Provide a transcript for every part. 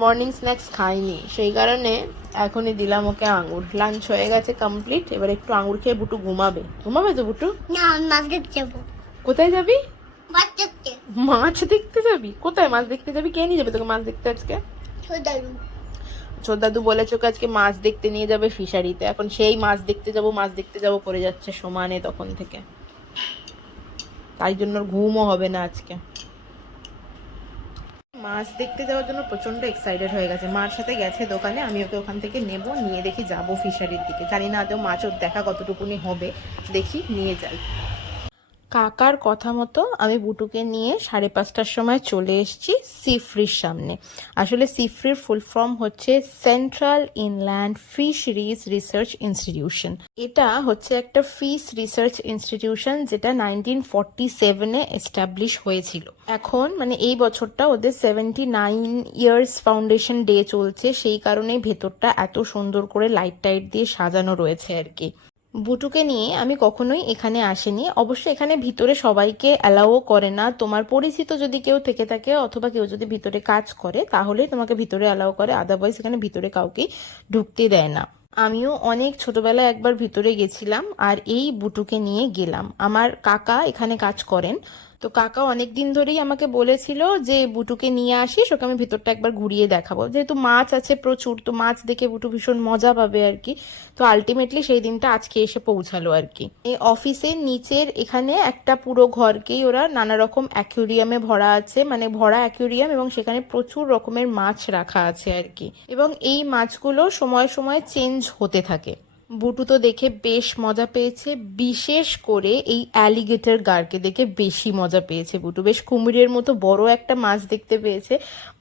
Morning snacks খাইনি, সেই কারণে এখনই দিলাম ওকে আঙুর। লাঞ্চ হয়ে গেছে কমপ্লিট, এবার একটু আঙুর খেয়ে বুটু ঘুমাবে। ঘুমাবে তো বুটু? না, আমি মাছ দেখতে যাবো। কোথায় যাবি? মাছ দেখতে। মাছ দেখতে যাবি? কোথায় মাছ দেখতে যাবি? কে নিয়ে যাবে তোকে মাছ দেখতে আজকে? দাদু। দাদু বলেছে ওকে আজকে মাছ দেখতে নিয়ে যাবে ফিশারিতে। এখন সেই মাছ দেখতে যাব করে যাচ্ছে সমানে তখন থেকে, তাই জন্য ওর ঘুমও হবে না আজকে। মাছ দেখতে যাওয়ার জন্য প্রচন্ড এক্সাইটেড হয়ে গেছে। মার সাথে গেছে দোকানে, আমি ওকে ওখান থেকে নেব, নিয়ে দেখি যাবো ফিশারির দিকে। জানি না আদৌ মাছ ওর দেখা কতটুকুনি হবে, দেখি নিয়ে যাই। কাকার কথা মতো আমি বুটুকে নিয়ে 5:30টার সময় চলে এসেছি সিফ্রির সামনে। আসলে সিফ্রির ফুল ফর্ম হচ্ছে central inland fisheries research institution. এটা হচ্ছে একটা ফিশ রিসার্চ ইনস্টিটিউশন যেটা 1947-এ এস্টাবলিশ হয়েছিল। এখন মানে এই বছরটা ওদের 79 ইয়ার্স ফাউন্ডেশন ডে চলছে, সেই কারণেই ভেতরটা এত সুন্দর করে লাইট টাইট দিয়ে সাজানো রয়েছে আর কি। বুটুকে নিয়ে আমি কখনোই এখানে আসিনি। অবশ্য এখানে ভিতরে সবাইকে অ্যালাউও করে না। তোমার পরিচিত যদি কেউ থেকে থাকে অথবা কেউ যদি ভিতরে কাজ করে তাহলেই তোমাকে ভিতরে অ্যালাউ করে, আদারওয়াইজ এখানে ভিতরে কাউকে ঢুকতে দেয় না। আমিও অনেক ছোটবেলায় একবার ভিতরে গেছিলাম আর এই বুটুকে নিয়ে গেলাম। আমার কাকা এখানে কাজ করেন, তো কাকা অনেক দিন ধরেই আমাকে বলেছিল যে বুটুকে নিয়ে আসিস, ওকে আমি ভিতরটা একবার ঘুরিয়ে দেখাবো। যেহেতু মাছ আছে প্রচুর, তো মাছ দেখে বুটু ভীষণ মজা পাবে আর কি। তো আলটিমেটলি সেই দিনটা আজকে এসে পৌঁছালো আর কি। এই অফিসের নিচের এখানে একটা পুরো ঘরকেই ওরা নানা রকম অ্যাকুরিয়ামে ভরা আছে, মানে ভরা অ্যাকুরিয়াম, এবং সেখানে প্রচুর রকমের মাছ রাখা আছে আর কি। এবং এই মাছগুলো সময় সময় চেঞ্জ হতে থাকে। বুটু তো দেখে বেশ মজা পেয়েছে, বিশেষ করে এই অ্যালিগেটর গারকে দেখে বেশি মজা পেয়েছে বুটু। বেশ কুমিরের মতো বড় একটা মাছ দেখতে পেয়েছে।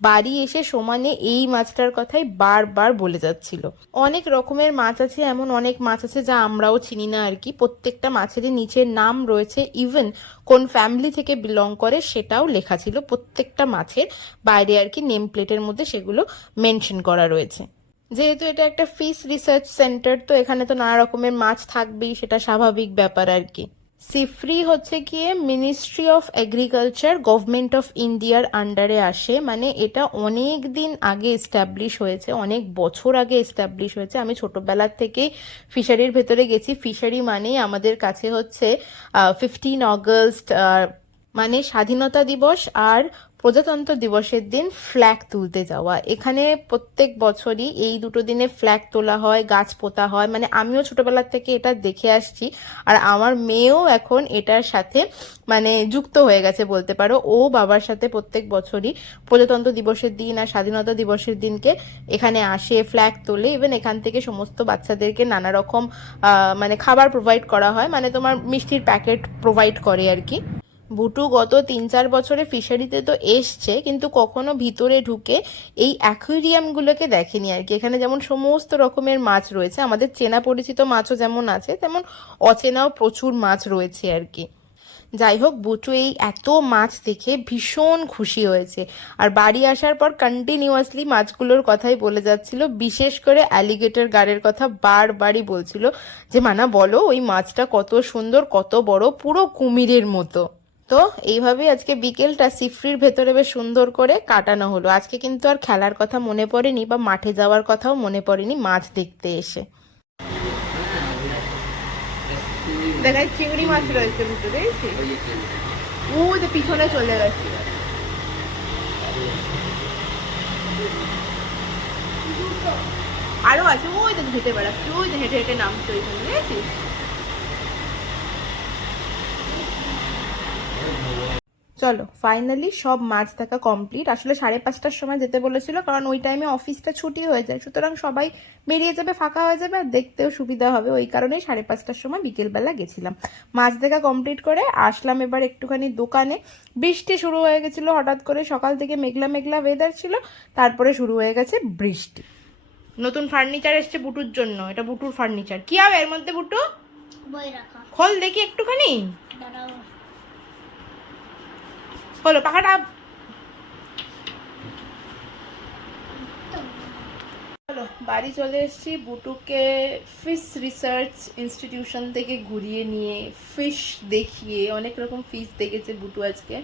বাড়ি এসে সমানে এই মাছটার কথাই বারবার বলে যাচ্ছিল। অনেক রকমের মাছ আছে, এমন অনেক মাছ আছে যা আমরাও চিনি না আর কি। প্রত্যেকটা মাছেরই নিচের নাম রয়েছে, ইভেন কোন ফ্যামিলি থেকে বিলং করে সেটাও লেখা ছিল প্রত্যেকটা মাছের বাইরে আর কি, নেম প্লেটের মধ্যে সেগুলো মেনশন করা রয়েছে। যেহেতু এটা একটা ফিশ রিসার্চ সেন্টার, তো এখানে তো নানা রকমের মাছ থাকবেই, সেটা স্বাভাবিক ব্যাপার আর কি। সিফ্রি হচ্ছে গিয়ে ministry of agriculture, government of ইন্ডিয়ার আন্ডারে আসে। মানে এটা অনেক দিন আগে এস্টাবলিশ হয়েছে, অনেক বছর আগে এস্টাবলিশ হয়েছে। আমি ছোটবেলার থেকেই ফিশারির ভেতরে গেছি। ফিশারি মানেই আমাদের কাছে হচ্ছে 15 অগস্ট, মানে স্বাধীনতা দিবস আর প্রজাতন্ত্র দিবসের দিন ফ্ল্যাগ তুলতে যাওয়া। এখানে প্রত্যেক বছরই এই দুটো দিনে ফ্ল্যাগ তোলা হয়, গাছ পোতা হয়। মানে আমিও ছোটবেলার থেকে এটা দেখে আসছি, আর আমার মেয়েও এখন এটার সাথে মানে যুক্ত হয়ে গেছে বলতে পারো। ও বাবার সাথে প্রত্যেক বছরই প্রজাতন্ত্র দিবসের দিন আর স্বাধীনতা দিবসের দিনকে এখানে আসে, ফ্ল্যাগ তোলে। ইভেন এখান থেকে সমস্ত বাচ্চাদেরকে নানা রকম মানে খাবার প্রোভাইড করা হয়, মানে তোমার মিষ্টির প্যাকেট প্রোভাইড করে আর কি। বুটু গত 3-4 বছরে ফিশারিতে তো এসছে, কিন্তু কখনো ভিতরে ঢুকে এই অ্যাকুয়ারিয়ামগুলোকে দেখেনি আর কি। এখানে যেমন সমস্ত রকমের মাছ রয়েছে, আমাদের চেনা পরিচিত মাছও যেমন আছে, তেমন অচেনাও প্রচুর মাছ রয়েছে আর কি। যাই হোক, বুটু এই এত মাছ দেখে ভীষণ খুশি হয়েছে, আর বাড়ি আসার পর কন্টিনিউয়াসলি মাছগুলোর কথাই বলে যাচ্ছিল। বিশেষ করে অ্যালিগেটর গারের কথা বারবারই বলছিল যে মানা বলো ওই মাছটা কত সুন্দর, কত বড়, পুরো কুমিরের মতো। তো এইভাবেই আজকে বিকেলটা সিফ্রির ভেতরে বেশ সুন্দর করে কাটানো হলো। আজকে কিন্তু আর খেলার কথা মনে পড়েনি বা মাঠে যাওয়ার কথাও মনে পড়েনি মাছ দেখতে এসে। দেখায় চিংড়ি মাছ রয়েছে ভিতরে, ওই যে পিছনে চলে গেছে। আরো আছে, ওই তো হেঁটে বেড়াচ্ছে, ওই যে হেঁটে হেঁটে নামছে ওইখানে, বুঝেছিস? চলো ফাইনালি সব মাছ দেখা কমপ্লিট। আসলে 5:30টার সময় যেতে বলেছিল, কারণ ওই টাইমে অফিসটা ছুটি হয়ে যায়, সুতরাং সবাই বেরিয়ে যাবে, ফাঁকা হয়ে যাবে, আর দেখতেও সুবিধা হবে। ওই কারণেই 5:30টার সময় বিকেলবেলা গেছিলাম। মাছ দেখা কমপ্লিট করে আসলাম এবার একটুখানি দোকানে। বৃষ্টি শুরু হয়ে গেছিল হঠাৎ করে, সকাল থেকে মেঘলা মেঘলা ওয়েদার ছিল, তারপরে শুরু হয়ে গেছে বৃষ্টি। নতুন ফার্নিচার এসছে বুটুর জন্য, এটা বুটুর ফার্নিচার। কি হবে এর মধ্যে বুটু? বই রাখা। খোল দেখি একটুখানি। দাঁড়াও। হলো পাখাটা। চলো বাড়ি চলে এসেছি। বুটুকে ফিশ রিসার্চ ইনস্টিটিউশন থেকে ঘুরিয়ে নিয়ে ফিশ দেখিয়ে, অনেক রকম ফিশ দেখেছে বুটু আজকে।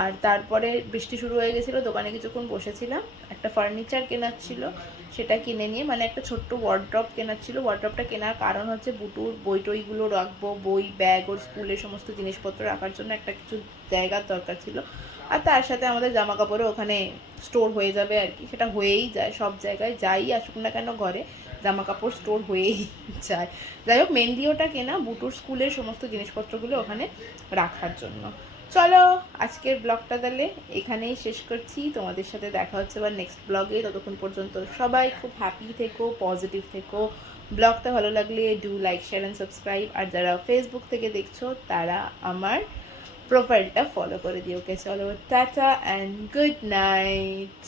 আর তারপরে বৃষ্টি শুরু হয়ে গেছিলো, দোকানে কিছুক্ষণ বসেছিলাম, একটা ফার্নিচার কেনার ছিল, সেটা কিনে নিয়ে মানে একটা ছোট্ট ওয়ার্ড্রপ কেনার ছিল। ওয়ার্ড্রপটা কেনার কারণ হচ্ছে বুটুর বই টইগুলো রাখবো, বই ব্যাগ ওর স্কুলের সমস্ত জিনিসপত্র রাখার জন্য একটা কিছু জায়গার দরকার ছিল। আর তার সাথে আমাদের জামা কাপড়ও ওখানে স্টোর হয়ে যাবে আর কি, সেটা হয়েই যায় সব জায়গায়, যাই আসুক না কেন ঘরে জামা কাপড় স্টোর হয়েই যায়। যাই হোক মেহেন্দিওটা কেনা বুটুর স্কুলের সমস্ত জিনিসপত্রগুলো ওখানে রাখার জন্য। চলো আজকের ব্লগটা তাহলে এখানেই শেষ করছি, তোমাদের সাথে দেখা হচ্ছে আবার নেক্সট ব্লগে। ততক্ষণ পর্যন্ত সবাই খুব হ্যাপি থেকো, পজিটিভ থেকো। ব্লগটা ভালো লাগলে do like share and subscribe, আর যারা ফেসবুক থেকে দেখছো তারা আমার প্রোফাইলটা ফলো করে দিও। ওকে চলো, টাটা অ্যান্ড গুড নাইট।